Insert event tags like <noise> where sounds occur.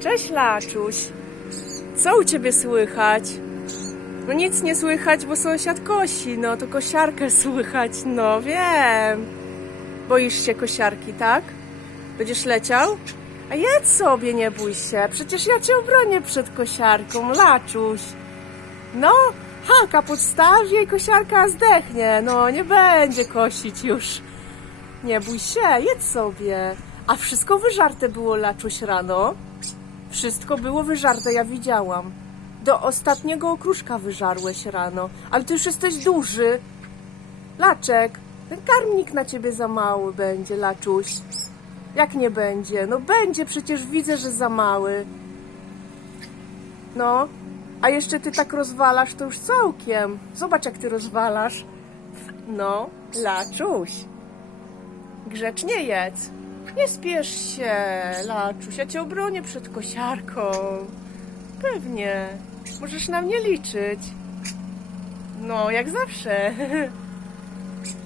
Cześć Laczuś. Co u ciebie słychać? No nic nie słychać, bo sąsiad kosi, no to kosiarkę <laughs> słychać, no wiem. Boisz się kosiarki, tak? Będziesz leciał? A jedz sobie, nie bój się, przecież ja cię obronię przed kosiarką, Laczuś. No, haka podstawię i kosiarka zdechnie, no nie będzie kosić już. Nie bój się, jedz sobie. A wszystko wyżarte było, Laczuś, rano? Wszystko było wyżarte, ja widziałam. Do ostatniego okruszka wyżarłeś rano. Ale ty już jesteś duży. Laczek, ten karmnik na ciebie za mały będzie, Laczuś. Jak nie będzie? No będzie, przecież widzę, że za mały. No, a jeszcze ty tak rozwalasz, to już całkiem. Zobacz, jak ty rozwalasz. No, Laczuś. Grzecznie jedz. Nie spiesz się, Laczuś, ja cię obronię przed kosiarką. Pewnie. Możesz na mnie liczyć. No, jak zawsze. <laughs>